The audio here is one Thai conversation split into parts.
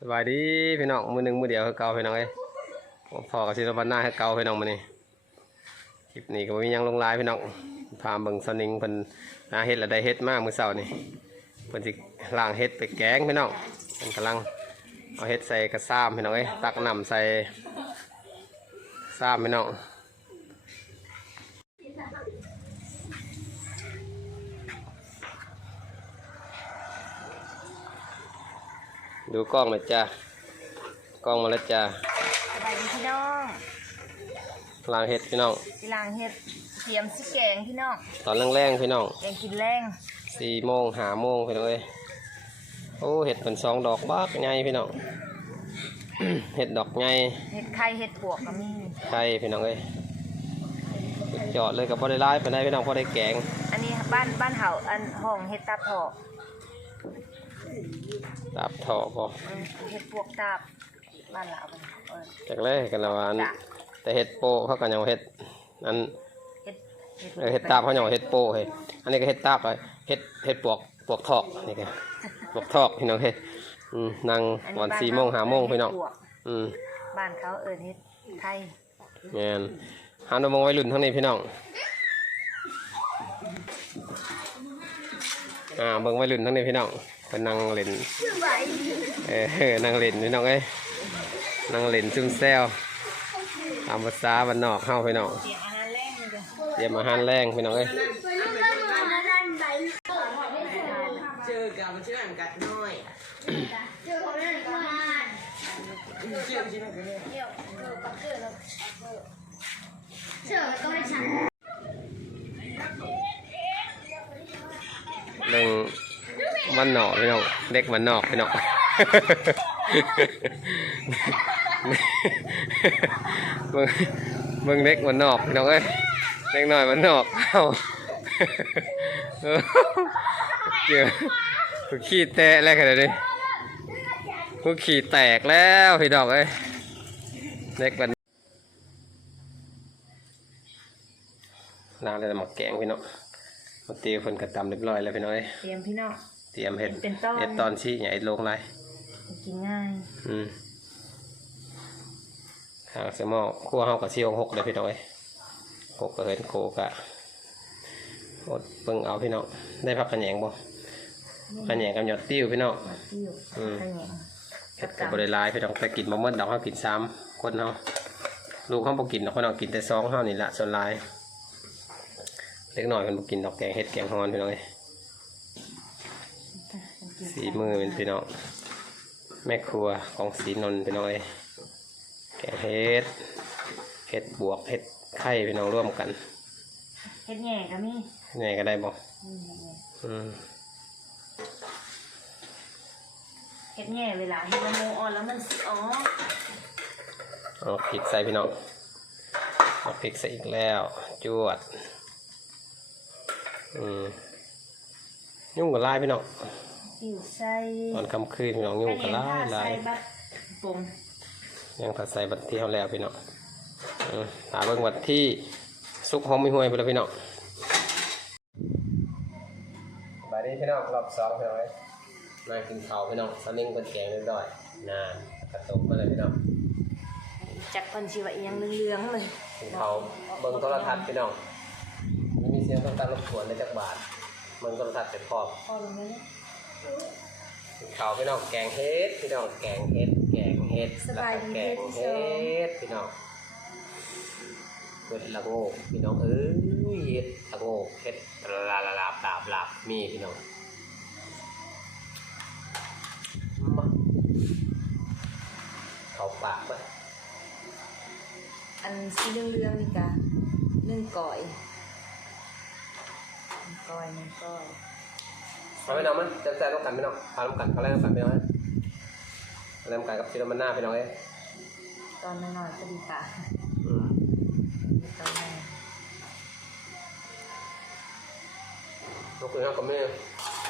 สบายดีพี่น้องมือหนึ่งมือเดียวคือเก่าพี่น้องเอ้ยพอกับศิลปนหน้าให้เก่าพี่น้องมานี่คลิปนี้ก็มียังลงไลน์พี่น้องพาเบิ่งสนิงเพิ่นหาเฮ็ดละได้เฮ็ดมากมือเสาร์นี่เพิ่นสิล้างเฮ็ดไปแกงพี่น้องเพิ่นกำลังเอาเฮ็ดใส่กระซ้ามพี่น้องเอ้ยตักน้ำใส่ซ้ามพี่น้อง ดูกล้องหน่อยจ้ากล้องมาแล้วจ้าสบายดีพี่น้องล้างเฮ็ดพี่น้องสิลางเฮ็ดเตรียมสิแกงพี่น้องตอนแรงๆพี่น้องแกงกินแรงสี่โมงหาโมงพี่น้องเอ้ยโอ้เห็ดเป็นสองดอกบ้ากใหญ่พี่น้องเห็ดดอกใหญ่เฮ็ดไข่เฮ็ดปวกก็มีไข่พี่น้องเอ้ยสุดยอดเลยกับพอได้ร้ายไปได้พี่น้องพอได้แกง อันนี้บ้านบ้านเฮาอันห้องเฮ็ดตาบถอก ตับถอกบ่อืมเฮ็ดปวกตาบบ้านเราเพิ่นเออจากเลยกันละวันจ้ะแต่เห็ดโปเขากันยังเห็ดอันเฮ็ดเออเห็ดตาบเขายังเห็ดโปเฮ้ยอันนี้ก็เห็ดตาบเลยเห็ดเห็ดปวกปวกทอกนี่ก็ปวกทอกพี่น้องเฮ้ยอืมนั่งอัวันบ้สี่โมงหาโมงพี่น้องเฮ็ดปวกอืมบ้านเขาเอิ้นเฮ็ดไข่แมนหาดมองไว้รุ่นทั้งนี้พี่น้องอ่าเบิ่งไว้รุ่นทั้งนี้พี่น้อง เป็นนั่งเล่นเออนั่งเล่นพี่น้องเอ้ยนั่งเล่นซึมแซวตามภาษาบ้านนอกเฮาพี่น้องเตรียมอาหารแรงนี่เด้อเตรียมอาหารแรงพี่น้องเอ้ยเจอกับมันชื่ออ่านกัดน้อยเจอคนนั้นก็อ่านเจอชื่ออะไรเนี่ บ้านนอกพี่น้องเด็กบ้านนอกพี่น้องเบิ่งเบิ่งเด็กบ้านนอกพี่น้องเอ้ยเด็กหน้อยบ้านนอกเอ้าเออเจอกูขี้แตะแล้วขนาดนี้กูขี้แตกแล้วพี่น้องเอ้ยเด็กบ้านนางเลยมาแกงพี่น้องมาเตียคนกระตำเรียบร้อยแล้วพี่น้อยเตรียมพี่น้อง เตรียมเห็ดเป็นต้น เห็ดตอนชี้ใหญ่ลงไรกินง่ายอืมทางเสยหมอคั่วเฮากับซี่องหกเลยพี่น้องเอ้ยหกก็เห็นโคกะอดเบิ่งเอาพี่น้องได้พักกันแหยงบ่กันแหยงกับหยอดติ้วพี่น้องติ้วอืมข้าวเหนียวเห็ดกับบริลายพี่น้องแต่กินมาเมื่อดอกเฮากินซ้ำคนเฮาลูกเขาบ่กินดอกคนเฮากินแต่ซองเฮานี่ละส่วนหลาย เล็กน้อยเพิ่นบ่กินดอกแกงเห็ดแกงฮอนพี่น้องเอ้ย สีมือเป็นพี่น้องแม่ครัวของสีนนท์พี่น้องเอ้ยแกงเห็ดเห็ดบวกเห็ดไข่พี่น้องร่วมกันเฮ็ดแหน่ก็มีไงก็ได้บอกอืมอืมเฮ็ดแหน่เวลาเฮ็ดละโมอ่อนแล้วมันสิอ๋อเอาพริกใส่พี่น้องเอาพริกใส่อีกแล้วจวดอืมยุ่งกับลายพี่น้อง ติ้วใส่ตอนค่ำคืนพี่น้องยุ่งกับลายลายใส่บัดปรุงยังถัดใส่บัตรที่เขาแล้วพี่น้องอืมหาเบิ่งบัตรที่ซุกหอมมีห่วยไปแล้วพี่น้องบายดีพี่น้องรอบสองพี่น้องเอ้ยมากินข้าวพี่น้องสลิงเป็นแกงเรียบร้อยนานกระตุกมาเลยพี่น้องจักเพิ่นสิว่าอีหยังเหลืองๆเลยกินข้าวเบิ่งโทรทัศน์พี่น้องไม่มีเสียงต้องการรบกวนเลยจักบาทเบิ่งโทรทัศน์เสร็จพร้อมพอลงไหมเนี่ยกิน ข้าวพี่น้องแกงเฮ็ดพี่น้องแกงเฮ็ดแกงเฮ็ดแล้วก็แกงเฮ็ดพี่น้องเฮ็ดละโงกพี่น้องเอ้ยเฮ็ดละโงกเฮ็ดลาลาลาบลาบลาบมีพี่น้องมาเข้าปากไหมอันสีเหลืองๆนี่กะนึ่งก่อยนึ่งก่อยนึ่งก่อย มาพี่น้องมั้ยจะแซ่บต้องกันพี่น้องพาน้ำกันเขาแรกน้ำกันพี่น้องเอ้ยเริ่มกันกับซีรมันหน้าพี่น้องเอ้ยตอนน้อยๆก็ดีป่ะอืมตอนน้อยลูกคือน้องกับแม่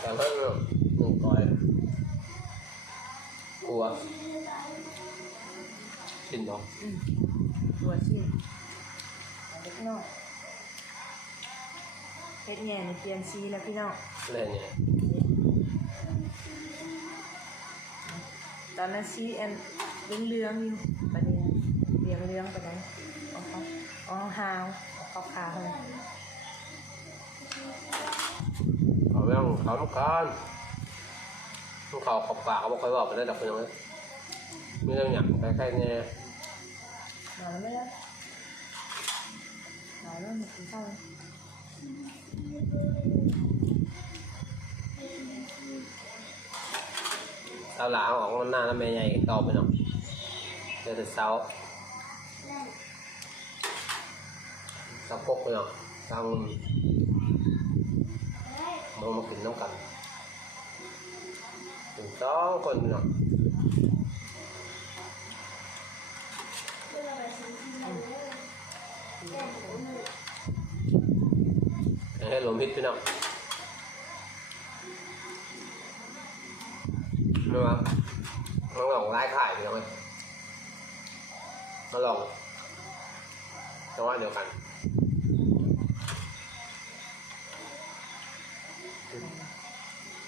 แต่เพิ่มเนาะหนึ่งก้อยกลัวกินดอกอืมตัวชิ้นเล็กน้อย เฮ็ดแหน่ในเปลี่ยนสีแล้วพี่น้องเลยเนี่ยตอนนั้นซีอันเลื้องๆอยู่ประเดี๋ยวเลี้ยงเลื้องไปไหนอ๋อเขาอ๋อฮาวเขาขาวๆเขาไม่ต้องเขาต้องการต้องเขาขอบปากเขาบอกคอยบอกไปได้ดอกเป็นยังไงไม่ต้องหยั่งใกล้ๆเนี่ยนอนไม่ได้นอนแล้วมันกินข้าว เสาหลาออกมันหน้าแล้วแม่ใหญ่เก่าไปเนาะเดี๋ยวจะเสาเสากกไปเนาะเสามันมากินน้ำกันถึงสองคนไปเนาะ ให้หลวมพิษพี่นาะนึกว่ามันหลงไล่ขายไปเนาะมันหลงแต่ว่าเดียวกัน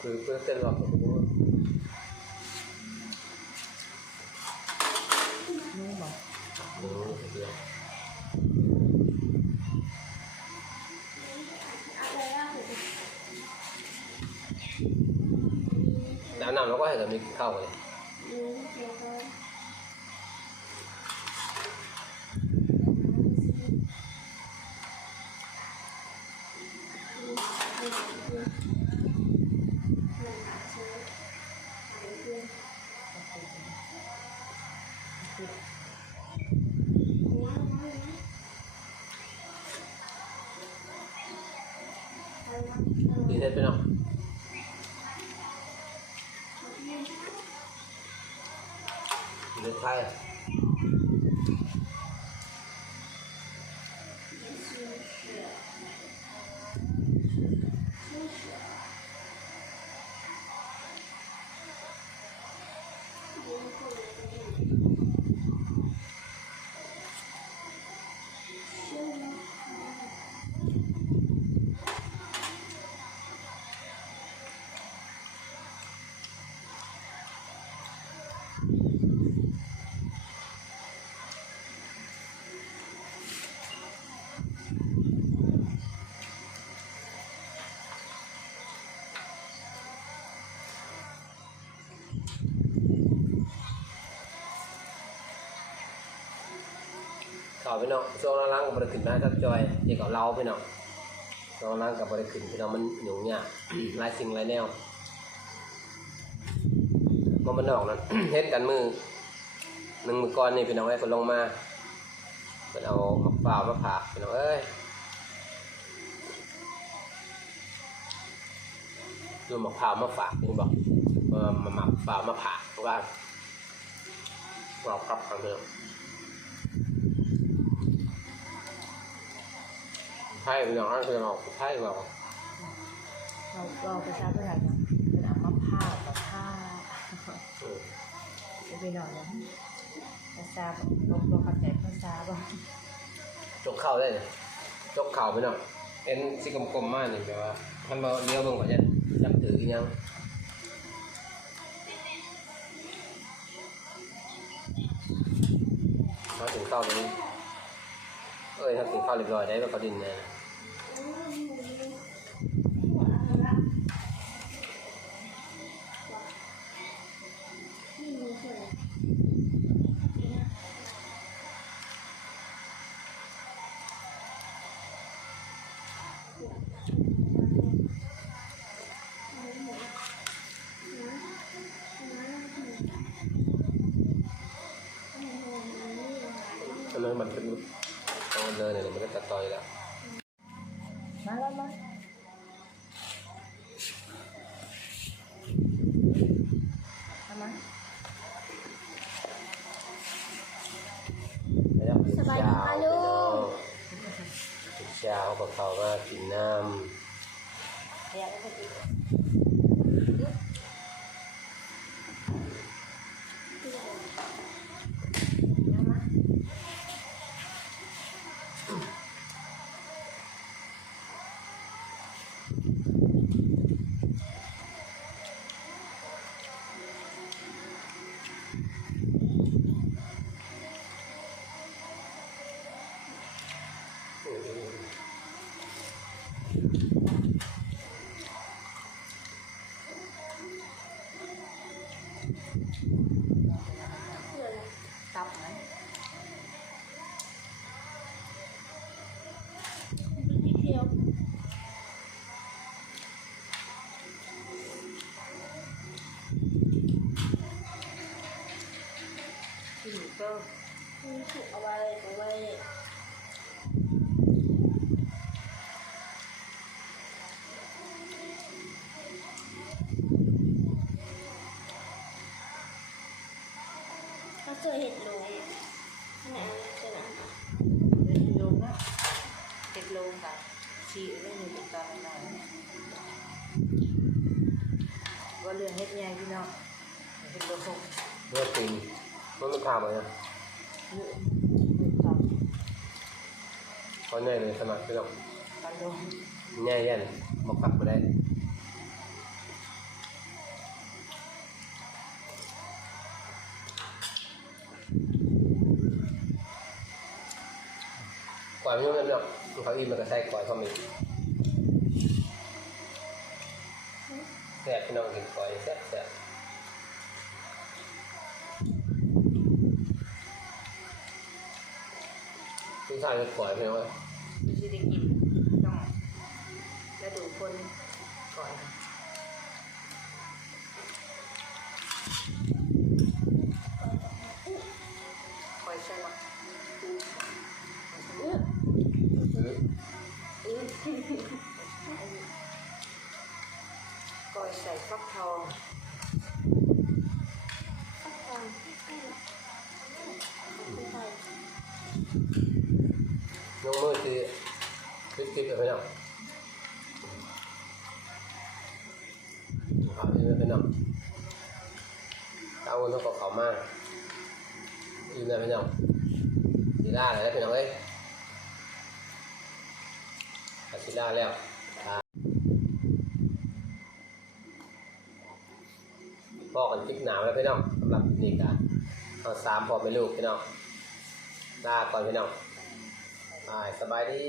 คือเพื่อนเต้นรอบ แล้วนำเราก็ให้กับมิกเข้าไปเลยดีเทสไปเนาะ เต่อไปเนาะช่วงล่างกับบริขึ้นมาทับจอยเด็กกับเราไปเนาะช่วงล่างกับบริขึ้นพี่น้องมันหยุ่งยากหลายสิ่งลายแนวมันมันออกนั้นเฮ็ดกันมือหนึ่งมือก่อนนี่พี่น้องไอ้คนลงมาเป็นเอามะพร้าวมาผ่าพี่น้องเอ้ยดูมะพร้าวมาฝากนี่บอกเออมามะพร้าวมาผ่าว่าเรากลับทางเดิม ไพ่เป็นอย่างนั้นคือเราไพ่เราเราเราไปชาร์จเท่าไหร่เนาะเป็นอัมพาตกับผ้าเออจะไปนอนแล้วภาษาบอกบอกบอกเข้าใจภาษาบอกจกเข่าได้เลยจกเข่าไปหน่อยเอ็นสิกลมๆมากนี่แปลว่าท่านมาเลี้ยวเบิ่งก่อนเนี่ยจับถืออีกยังมาถึงเข้าตรงนี้เอ้ยถ้าถึงเข้าเรียบร้อยได้แล้วเขาดินนะท เห็ดลงเมื่อตีมันไม่ข้ามเลยนะเยอะเห็ดตอนเขาแน่เลยสมัครพี่น้องตอนลงแน่แย่นบอกกลับมาได้ก่อยไม่ยุ่งกันหรอกเขาอีมันก็ใส่ก่อยเขามีแซ่บพี่น้องกินก่อยแซ่บแซ่บ พี่ชายกินก่อนพี่น้องเอ้ยไม่ใช่ได้กินต้องแล้วดูคนก่อนคอยใช่หรอ อื้อ ก่อยใส่ฟักทอง น้องมือคือคลิปคลิปไปพี่น้องครับนี่พี่น้อง เอาเนต้องขอเขามากอีเมลพี่น้องสีล่าเลยนะพี่น้องเอ้ยอาสีล่าแล้วพ่อกันคลิปหนาวแล้วพี่น้องสำหรับนี่กันเอาสามพอเป็นลูกพี่น้องลาก่อนพี่น้องสบายดี